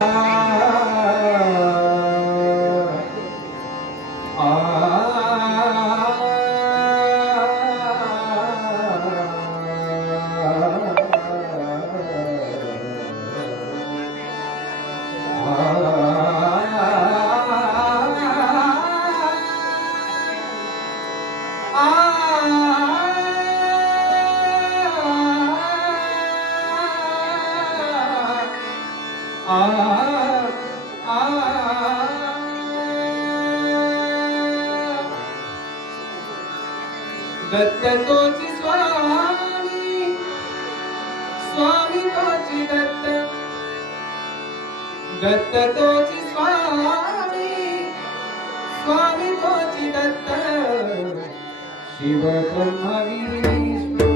Bye. Swami Swami Datta Datta तोची Swami Swami Datta Shiv Brahma Vishnu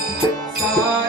Sa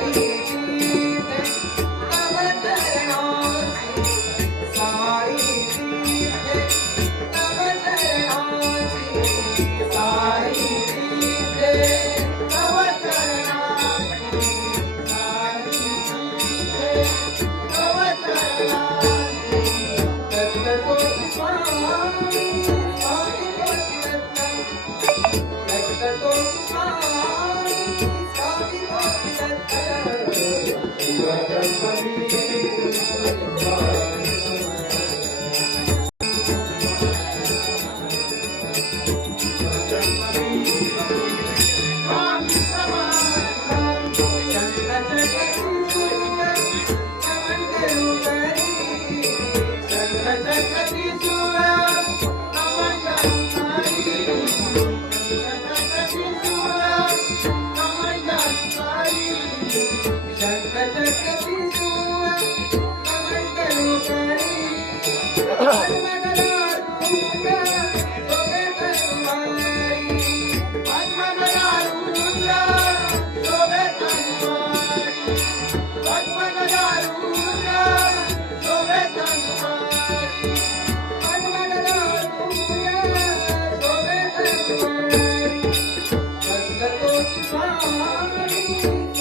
Thank you.